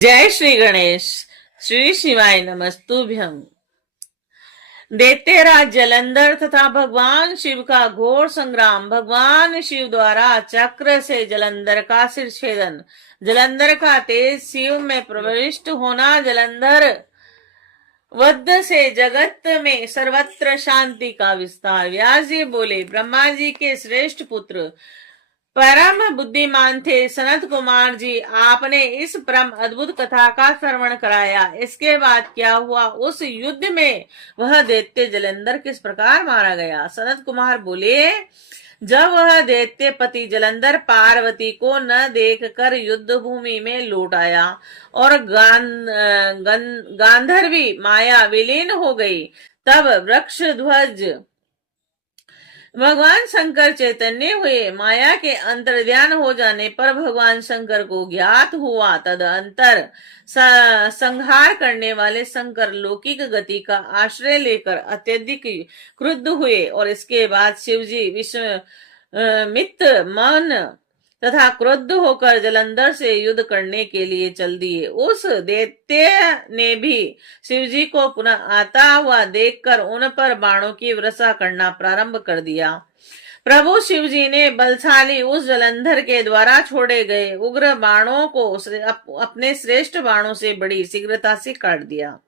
जय श्री गणेश। श्री शिवाय नमस्तुभ्यम। दैत्यराज जलंधर तथा भगवान शिव का घोर संग्राम। भगवान शिव द्वारा चक्र से जलंधर का सिर छेदन। जलंधर का तेज शिव में प्रविष्ट होना। जलंधर वध से जगत में सर्वत्र शांति का विस्तार। व्यास जी बोले, ब्रह्मा जी के श्रेष्ठ पुत्र परम बुद्धिमान थे सनत कुमार जी, आपने इस परम अद्भुत कथा का श्रवण कराया। इसके बाद क्या हुआ? उस युद्ध में वह दैत्य जलंधर किस प्रकार मारा गया? सनत कुमार बोले, जब वह दैत्य पति जलंधर पार्वती को न देखकर युद्ध भूमि में लौट आया और गांधर्वी माया विलीन हो गई, तब वृक्ष ध्वज भगवान शंकर चैतन्य हुए। माया के अंतर्ध्यान हो जाने पर भगवान शंकर को ज्ञात हुआ। तदंतर संहार करने वाले शंकर लौकिक गति का आश्रय लेकर अत्यधिक क्रुद्ध हुए और इसके बाद शिवजी विश्वामित्र मन तथा क्रुद्ध होकर जलंधर से युद्ध करने के लिए चल दिए। उस दैत्य ने भी शिवजी को पुनः आता हुआ देखकर उन पर बाणों की वर्षा करना प्रारंभ कर दिया। प्रभु शिवजी ने बलशाली उस जलंधर के द्वारा छोड़े गए उग्र बाणों को अपने श्रेष्ठ बाणों से बड़ी शीघ्रता से काट दिया।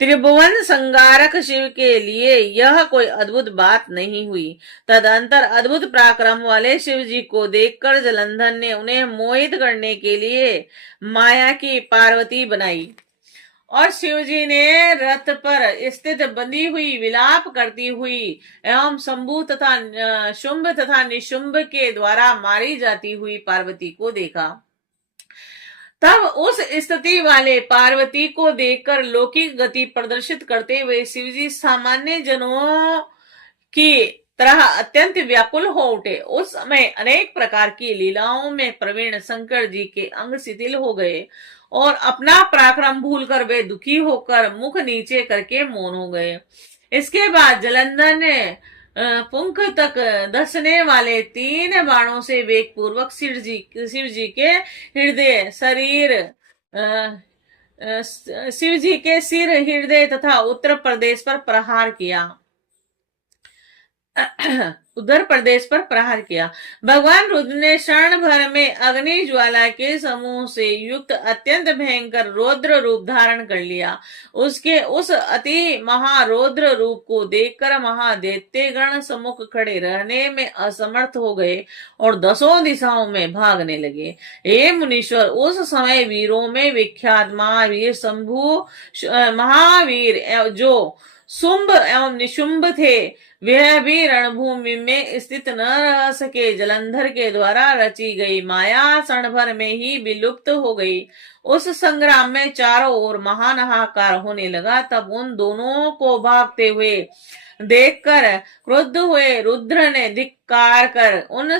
त्रिभुवन संगारक शिव के लिए यह कोई अद्भुत बात नहीं हुई। तदंतर अद्भुत पराक्रम वाले शिव जी को देखकर जलंधर ने उन्हें मोहित करने के लिए माया की पार्वती बनाई और शिवजी ने रथ पर स्थित बंधी हुई विलाप करती हुई एवं शंभु तथा शुंभ तथा निशुंभ के द्वारा मारी जाती हुई पार्वती को देखा। तब उस स्थिति वाले पार्वती को देखकर लौकिक गति प्रदर्शित करते हुए शिवजी सामान्य जनों की तरह अत्यंत व्याकुल हो उठे। उस समय अनेक प्रकार की लीलाओं में प्रवीण शंकर जी के अंग शिथिल हो गए और अपना पराक्रम भूलकर वे दुखी होकर मुख नीचे करके मौन हो गए। इसके बाद जलंधर ने पुंख तक धसने वाले 3 बाणों से वेग पूर्वक शिव जी के हृदय शरीर शिव जी के सिर हृदय तथा उत्तर प्रदेश पर प्रहार किया भगवान रुद्र ने क्षण भर में अग्नि ज्वाला के समूह से युक्त अत्यंत भयंकर रौद्र रूप धारण कर लिया। उसके उस अति महारौद्र रूप को देखकर महादैत्य गण सम्मुख खड़े रहने में असमर्थ हो गए और 10 दिशाओं में भागने लगे। हे मुनीश्वर, उस समय वीरों में विख्यात महावीर शंभु महावीर जो शुंभ एवं निशुंभ थे, वह भी रणभूमि में स्थित न रह सके। जलंधर के द्वारा रची गई माया क्षण भर में ही विलुप्त हो गई। उस संग्राम में चारों ओर महान हाहाकार होने लगा। तब उन दोनों को भागते हुए देखकर क्रुद्ध हुए रुद्र ने धिक्कार कर उन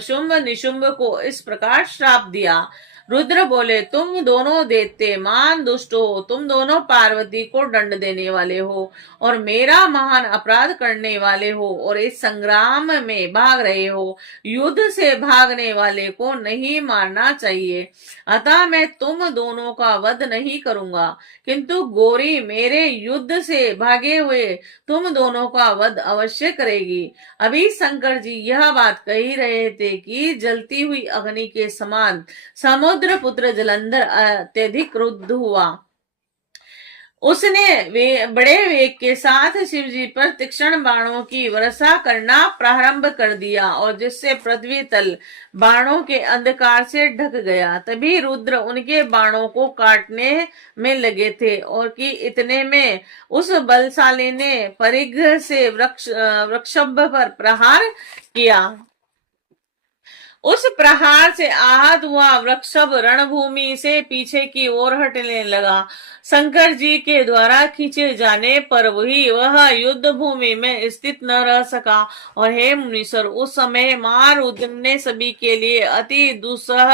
शुंभ निशुंभ को इस प्रकार श्राप दिया। रुद्र बोले, तुम दोनों दैत्य मान दुष्ट हो, तुम दोनों पार्वती को दंड देने वाले हो और मेरा महान अपराध करने वाले हो और इस संग्राम में भाग रहे हो। युद्ध से भागने वाले को नहीं मारना चाहिए, अतः मैं तुम दोनों का वध नहीं करूंगा, किंतु गौरी मेरे युद्ध से भागे हुए तुम दोनों का वध अवश्य करेगी। अभी शंकर जी यह बात कही रहे थे कि जलती हुई अग्नि के समान समुद्र पुत्र जलंधर अत्यधिक क्रुद्ध हुआ। उसने बड़े वेग के साथ शिवजी पर तीक्ष्ण बाणों की वर्षा करना प्रारंभ कर दिया और जिससे पृथ्वी तल बाणों के अंधकार से ढक गया। तभी रुद्र उनके बाणों को काटने में लगे थे और कि इतने में उस बलशाली ने परिघ से वृक्षभ पर प्रहार किया। उस प्रहार से आहत हुआ वृक्षभ रणभूमि से पीछे की ओर हटने लगा। शंकर जी के द्वारा खींचे जाने पर वह युद्ध भूमि में स्थित न रह सका। और हे मुनीश्वर, उस समय मां रुद्र ने सभी के लिए अति दुस्सह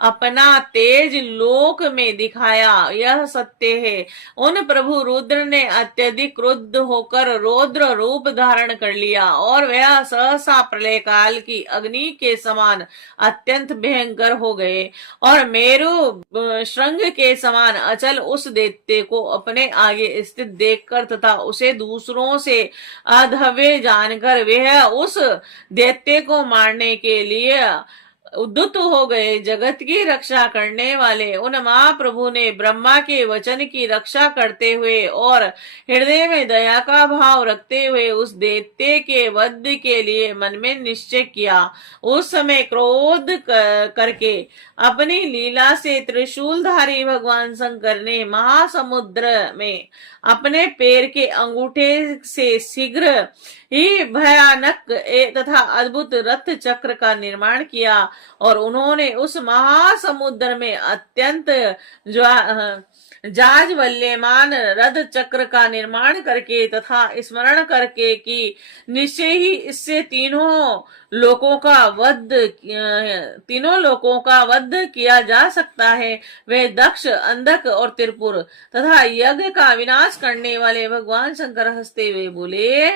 अपना तेज लोक में दिखाया, यह सत्य है। उन प्रभु रुद्र ने अत्यधिक क्रुद्ध होकर रौद्र रूप धारण कर लिया और वह सहसा प्रलय काल की अग्नि के समान समान अत्यंत भयंकर हो गए और मेरु श्रृंग के समान अचल उस दैत्य को अपने आगे स्थित देखकर तथा उसे दूसरों से अधव्य जानकर वह उस दैत्य को मारने के लिए उद्युक्त हो गए। जगत की रक्षा करने वाले उन महाप्रभु ने ब्रह्मा के वचन की रक्षा करते हुए और हृदय में दया का भाव रखते हुए उस दैत्य के वध के लिए मन में निश्चय किया। उस समय क्रोध करके अपनी लीला से त्रिशूलधारी भगवान शंकर ने महासमुद्र में अपने पैर के अंगूठे से शीघ्र ही भयानक तथा अद्भुत रथ चक्र का निर्माण किया और उन्होंने उस महासमुद्र में अत्यंत जाज्वल्यमान रथ चक्र का निर्माण करके तथा स्मरण करके कि निश्चय ही इससे तीनों लोकों का वध किया जा सकता है, वे दक्ष, अंधक और त्रिपुर तथा यज्ञ का विनाश करने वाले भगवान शंकर हंसते हुए बोले।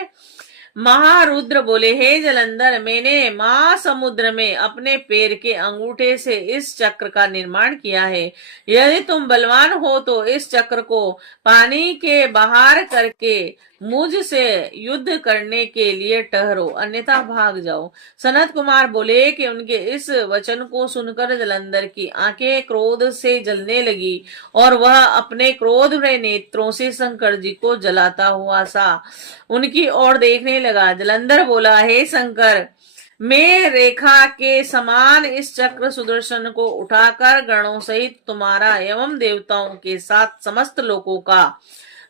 महारुद्र बोले, हे जलंधर, मैंने महासमुद्र में अपने पैर के अंगूठे से इस चक्र का निर्माण किया है। यदि तुम बलवान हो तो इस चक्र को पानी के बाहर करके मुझसे युद्ध करने के लिए ठहरो, अन्यथा भाग जाओ। सनत कुमार बोले कि उनके इस वचन को सुनकर जलंधर की आंखें क्रोध से जलने लगी और वह अपने क्रोध भरे नेत्रों से शंकर जी को जलाता हुआ सा उनकी ओर देखने लगा। जलंधर बोला, हे शंकर, मैं रेखा के समान इस चक्र सुदर्शन को उठाकर गणों सहित तुम्हारा एवं देवताओं के साथ समस्त लोगों का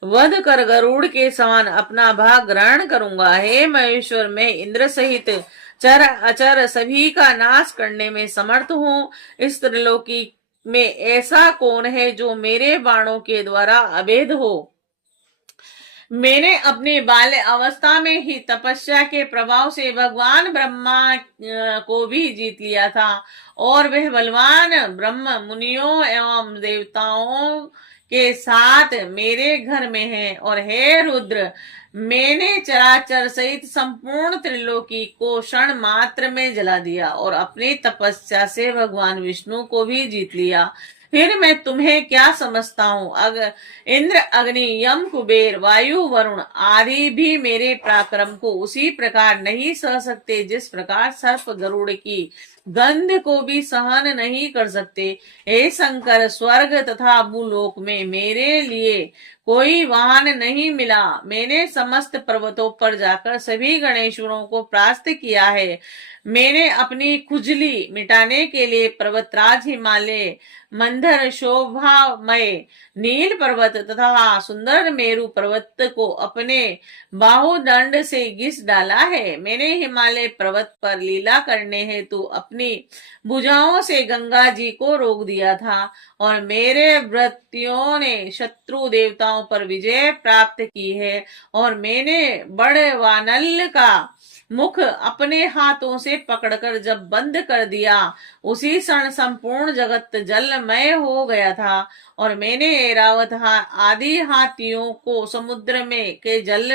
वध कर गरुड़ के समान अपना भाग ग्रहण करूंगा। हे महेश्वर, मैं इंद्र सहित चर अचर सभी का नाश करने में समर्थ हूँ। इस त्रिलोकी में ऐसा कौन है जो मेरे बाणों के द्वारा अभेद हो। मैंने अपनी बाल्य अवस्था में ही तपस्या के प्रभाव से भगवान ब्रह्मा को भी जीत लिया था और वह बलवान ब्रह्म मुनियों एवं देवताओं के साथ मेरे घर में है। और हे रुद्र, मैंने चराचर सहित संपूर्ण त्रिलोकी को क्षण मात्र में जला दिया और अपनी तपस्या से भगवान विष्णु को भी जीत लिया। फिर मैं तुम्हें क्या समझता हूँ। अगर इंद्र, अग्नि, यम, कुबेर, वायु, वरुण आदि भी मेरे पराक्रम को उसी प्रकार नहीं सह सकते जिस प्रकार सर्प गरुड़ की गंध को भी सहन नहीं कर सकते। हे शंकर, स्वर्ग तथा भूलोक में मेरे लिए कोई वाहन नहीं मिला। मैंने समस्त पर्वतों पर जाकर सभी गणेश्वरों को परास्त किया है। मैंने अपनी खुजली मिटाने के लिए पर्वतराज हिमालय, मंदर, शोभामय नील पर्वत तथा सुंदर मेरु पर्वत को अपने बाहुदंड से घिस डाला है। मैंने हिमालय पर्वत पर लीला करने हेतु अपनी भुजाओं से गंगा जी को रोक दिया था और मेरे भृत्यों ने शत्रु देवताओं पर विजय प्राप्त की है। और मैंने बड़वानल का मुख अपने हाथों से पकड़कर जब बंद कर दिया, उसी क्षण संपूर्ण जगत जलमय हो गया था। और मैंने ऐरावत आदि हाथियों को समुद्र में के जल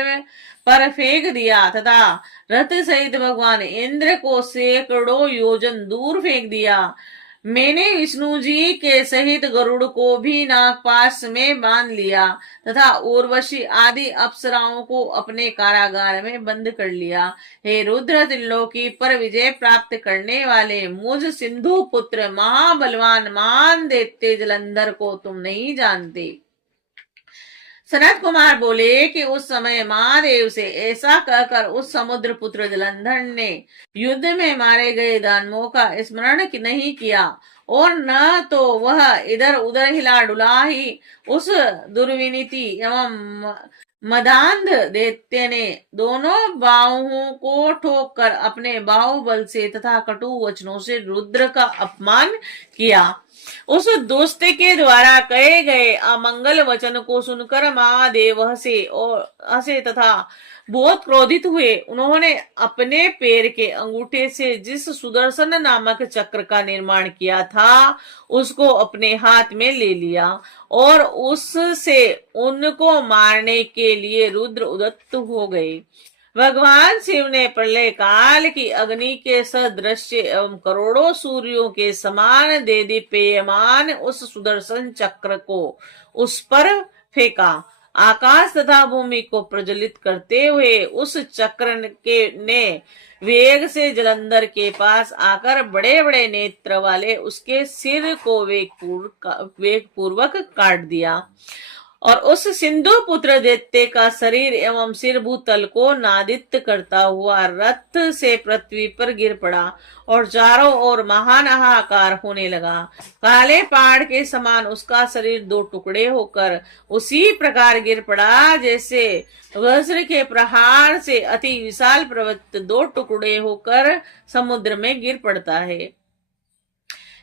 पर फेंक दिया तथा रथ सहित भगवान इंद्र को सैकड़ों योजन दूर फेंक दिया। मैंने विष्णु जी के सहित गरुड़ को भी नागपाश में बांध लिया तथा उर्वशी आदि अप्सराओं को अपने कारागार में बंद कर लिया। हे रुद्र, त्रिलोकी पर विजय प्राप्त करने वाले मुझ सिंधु पुत्र महाबलवान महान दैत्य जलंधर को तुम नहीं जानते। सनत कुमार बोले कि उस समय महादेव से ऐसा कहकर उस समुद्र पुत्र जलंधर ने युद्ध में मारे गए दानवों का स्मरण नहीं किया और न तो वह इधर उधर हिला डुला ही उस दुर्विनीति एवं मदांध दैत्य ने दोनों बाहुओं को ठोक कर अपने बाहुबल से तथा कटु वचनों से रुद्र का अपमान किया। उस दोस्त के द्वारा कहे गए अमंगल वचन को सुनकर महादेव हंसे तथा बहुत क्रोधित हुए। उन्होंने अपने पैर के अंगूठे से जिस सुदर्शन नामक चक्र का निर्माण किया था उसको अपने हाथ में ले लिया और उससे उनको मारने के लिए रुद्र उद्यत हो गए। भगवान शिव ने प्रलय काल की अग्नि के सदृश एवं करोड़ों सूर्यों के समान दे दीप्यमान उस सुदर्शन चक्र को उस पर फेंका। आकाश तथा भूमि को प्रज्वलित करते हुए उस चक्र के ने वेग से जलंधर के पास आकर बड़े बड़े नेत्र वाले उसके सिर को वेग पूर्वक काट दिया और उस सिंधु पुत्र दैत्य का शरीर एवं सिर भूतल को नादित करता हुआ रथ से पृथ्वी पर गिर पड़ा और चारों ओर महान हाहाकार होने लगा। काले पहाड़ के समान उसका शरीर दो टुकड़े होकर उसी प्रकार गिर पड़ा जैसे वज्र के प्रहार से अति विशाल पर्वत दो टुकड़े होकर समुद्र में गिर पड़ता है।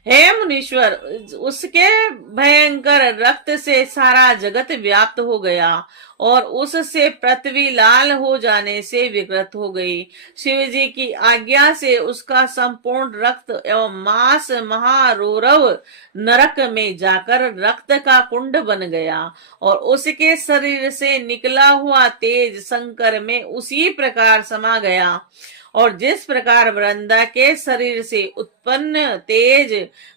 हे मुनीश्वर, उसके भयंकर रक्त से सारा जगत व्याप्त हो गया और उससे पृथ्वी लाल हो जाने से विकृत हो गई। शिव जी की आज्ञा से उसका संपूर्ण रक्त एवं मांस महारौरव नरक में जाकर रक्त का कुंड बन गया और उसके शरीर से निकला हुआ तेज शंकर में उसी प्रकार समा गया और जिस प्रकार वृंदा के शरीर से उत्पन्न तेज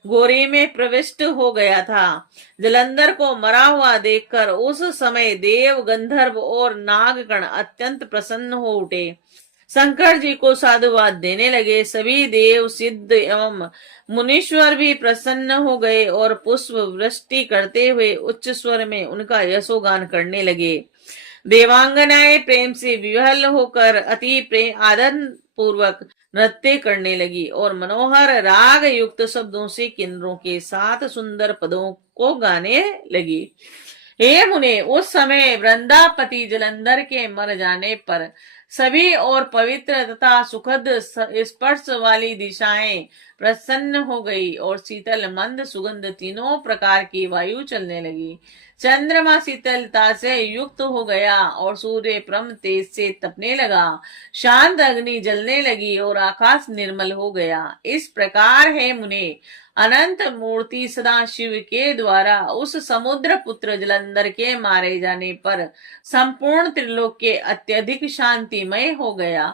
गोरी में प्रविष्ट हो गया था। जलंधर को मरा हुआ देखकर उस समय देव, गंधर्व और नागगण अत्यंत प्रसन्न हो उठे। शंकर जी को साधुवाद देने लगे। सभी देव, सिद्ध एवं मुनीश्वर भी प्रसन्न हो गए और पुष्प वृष्टि करते हुए उच्च स्वर में उनका यशोगान करने लगे। देवांगनाएं प्रेम से विह्वल होकर अति प्रेम आदर पूर्वक नृत्य करने लगी और मनोहर राग युक्त शब्दों से किन्नरों के साथ सुंदर पदों को गाने लगी। हे मुने, उस समय वृंदापति जलंधर के मर जाने पर सभी और पवित्र तथा सुखद स्पर्श वाली दिशाएं प्रसन्न हो गई और शीतल मंद सुगंध तीनों प्रकार की वायु चलने लगी। चंद्रमा शीतलता से युक्त हो गया और सूर्य परम तेज से तपने लगा। शांत अग्नि जलने लगी और आकाश निर्मल हो गया। इस प्रकार है मुने, अनंत मूर्ति सदा शिव के द्वारा उस समुद्र पुत्र जलंधर के मारे जाने पर संपूर्ण त्रिलोक के अत्यधिक शांतिमय हो गया।